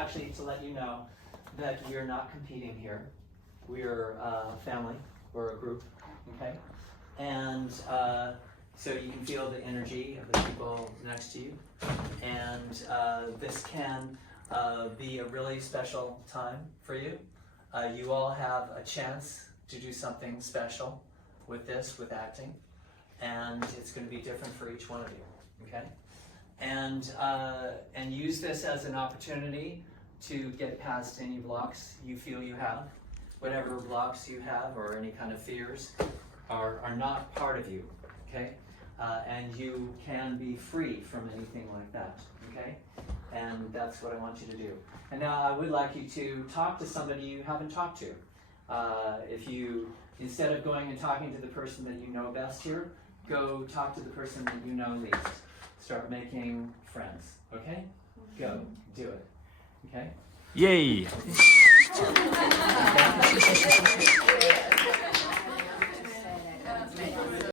actually to let you know that we're not competing here. We're a family, we're a group, okay? And so you can feel the energy of the people next to you. And this can be a really special time for you. You all have a chance to do something special with this, with acting. And it's going to be different for each one of you, okay? And use this as an opportunity to get past any blocks you feel you have. Whatever blocks you have or any kind of fears are not part of you, okay? And you can be free from anything like that, okay? And that's what I want you to do. And now I would like you to talk to somebody you haven't talked to. If you, instead of going and talking to the person that you know best here, go talk to the person that you know least. Start making friends, okay? Go, do it, okay? Yay!